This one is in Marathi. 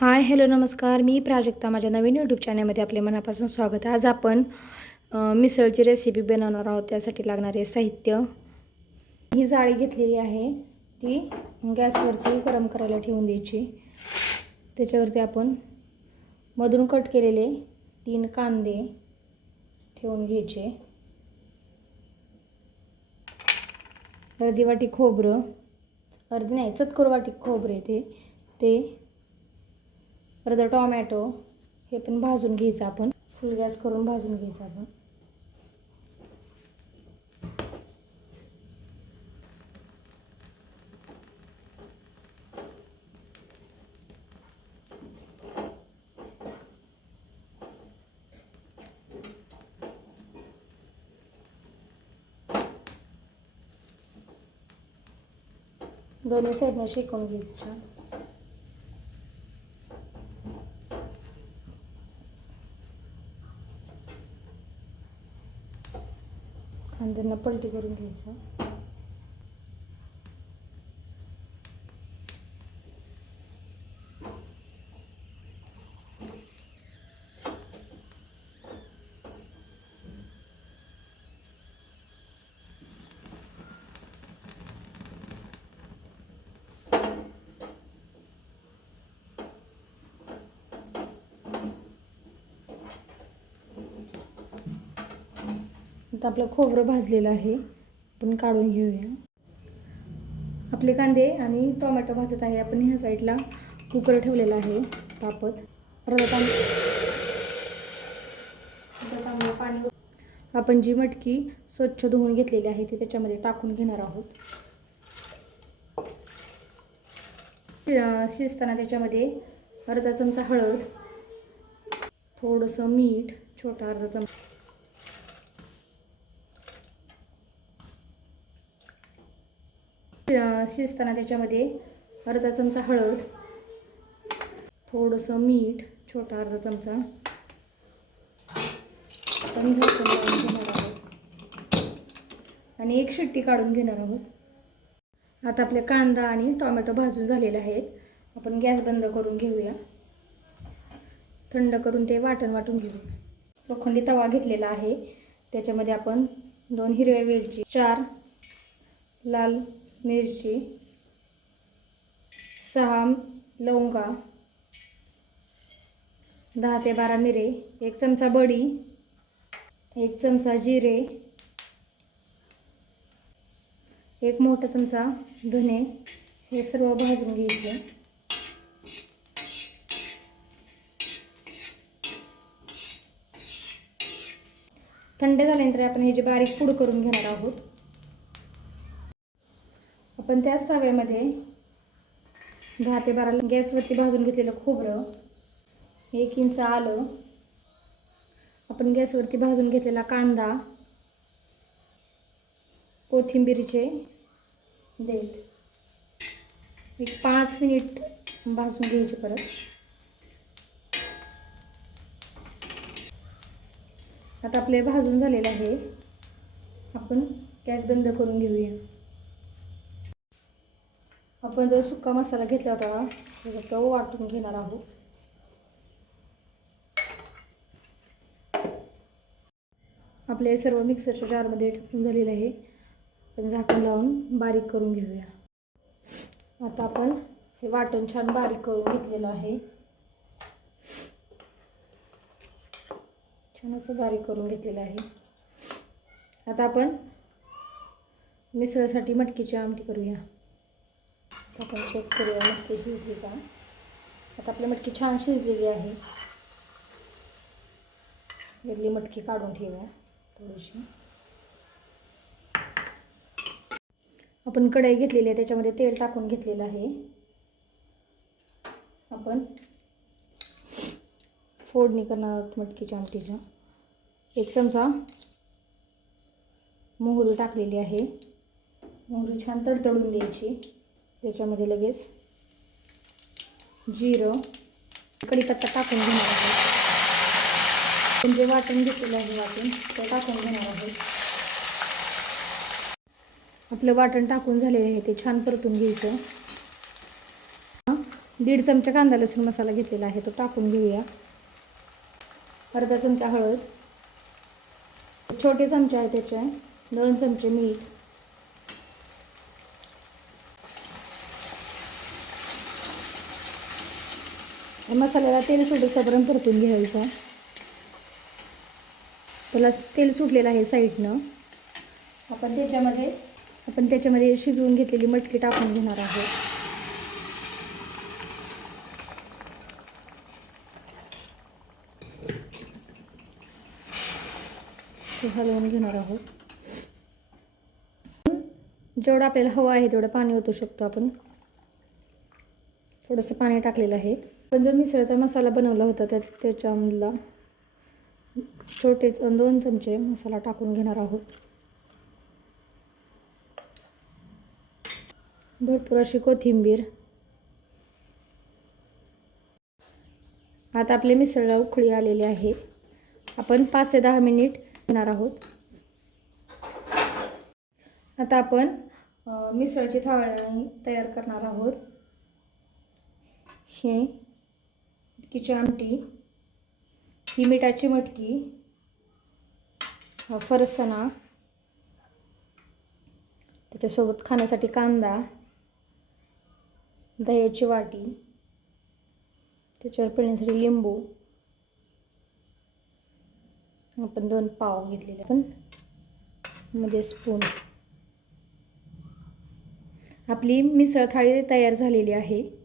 हाय हॅलो नमस्कार. मी प्राजक्ता माझ्या नवीन यूट्यूब चॅनलमध्ये आपले मनापासून स्वागत आहे. आज आपण मिसळची रेसिपी बनवणार आहोत. त्यासाठी लागणारे साहित्य. ही जाळी घेतलेली आहे. ती गॅसवरती गरम करायला ठेवून द्यायची. त्याच्यावरती आपण मधून कट केलेले तीन कांदे ठेवून घ्यायचे. अर्धी वाटी खोबरं अर्धी नाही चतकोर वाटी खोबरं ते. ते परत टॉमॅटो हे पण भाजून घ्यायचं आपण. फुल गॅस करून भाजून घ्यायचं आपण. दोन्ही साईडनं शिकवून घ्यायचं छान. त्यांना पलटी करून घ्यायचं. आता आपलं खोबरं भाजलेलं आहे. आपण काढून घेऊया. आपले कांदे आणि टोमॅटो भाजत आहे. आपण ह्या साईडला कुकर ठेवलेला आहे तापत. अर्धा तांब पाणी आपण जी मटकी स्वच्छ धुवून घेतलेली आहे ती त्याच्यामध्ये टाकून घेणार आहोत. शिजताना त्याच्यामध्ये अर्धा चमचा हळद थोडंसं मीठ छोटा अर्धा चमचा शिजताना त्याच्यामध्ये अर्धा चमचा हळद थोडंसं मीठ छोटा अर्धा चमचा. आणि एक शिट्टी काढून घेणार आहोत. आता आपले कांदा आणि टोमॅटो भाजून झालेले आहेत. आपण गॅस बंद करून घेऊया. थंड करून ते वाटण वाटून घेऊ. लोखंडी तवा घेतलेला आहे. त्याच्यामध्ये आपण दोन हिरव्या वेलची चार लाल मिरची सहा लवंगा दहा ते बारा मिरे एक चमचा बडी एक चमचा जिरे एक मोठा चमचा धने हे सर्व भाजून घ्यायचे. थंड झाल्यानंतर आपण हे जे बारीक पूड करून घेणार आहोत आपण त्याच तव्यामध्ये दहा ते बारा गॅसवरती भाजून घेतलेलं खोबरं एक इंच आलं. आपण गॅसवरती भाजून घेतलेला कांदा कोथिंबीरीचे देठ एक पाच मिनिट भाजून घ्यायचे परत. आता आपले भाजून झालेलं आहे. आपण गॅस बंद करून घेऊया. आपण जर सुका मसाला घेतला होता तो वाटून घेणार आहोत. आपले सर्व मिक्सरच्या जारमध्ये टाकून झालेलं आहे. पण झाकण लावून बारीक करून घेऊया. आता आपण हे वाटण छान बारीक करून घेतलेलं आहे. छान असं बारीक करून घेतलेलं आहे. आता आपण मिसळसाठी मटकीची आमटी करूया. आपण चेक करूया मटकी शिजली का? आता आपली मटकी छान शिजलेली आहे. यातली मटकी काढून ठेवूया थोडीशी. आपण कढई घेतलेली आहे त्याच्यामध्ये तेल टाकून घेतलेलं आहे. आपण फोडणी करणार आहोत मटकीच्या आमटीच्या. एक चमचा मोहरी टाकलेली आहे. मोहरी छान तडतडून द्यायची. त्याच्यामध्ये लगेच जिरं कढीपत्ता टाकून घेणार आहे. आपण जे वाटण घेतलेलं आहे वाटून ते टाकून घेणार आहे. आपलं वाटण टाकून झालेलं आहे ते छान परतून घ्यायचं. दीड चमचा कांदा लसूण मसाला घेतलेला आहे तो टाकून घेऊया. अर्धा चमचा हळद छोटे चमचे आहे त्याचे दोन चमचे मीठ मसाल्याला तेल सुटेपर्यंत परतून घ्यायचं. त्याला तेल सुटलेलं आहे साईडनं. आपण त्याच्यामध्ये आपण त्याच्यामध्ये शिजवून घेतलेली मटकी टाकून घेणार आहोत. ते हलवून घेणार आहोत. जेवढं आपल्याला हवं आहे तेवढं पाणी ओतू शकतो आपण. थोडंसं पाणी टाकलेलं आहे. पण जो मिसळचा मसाला बनवला होता त्या त्याच्यामधला छोटे दोन चमचे मसाला टाकून घेणार आहोत. भरपूर अशी कोथिंबीर. आता आपले मिसळला उकळी आलेली आहे. आपण पाच ते दहा मिनिट घेणार आहोत. आता आपण मिसळची थाळी तयार करणार आहोत. हे मटकीची आमटी ही मिठाची मटकी फरसणा त्याच्यासोबत खाण्यासाठी कांदा दह्याची वाटी त्याच्यावर पिण्यासाठी लिंबू आपण दोन पाव घेतलेले आपण मध्ये स्पून आपली मिसळ थाळी तयार झालेली आहे.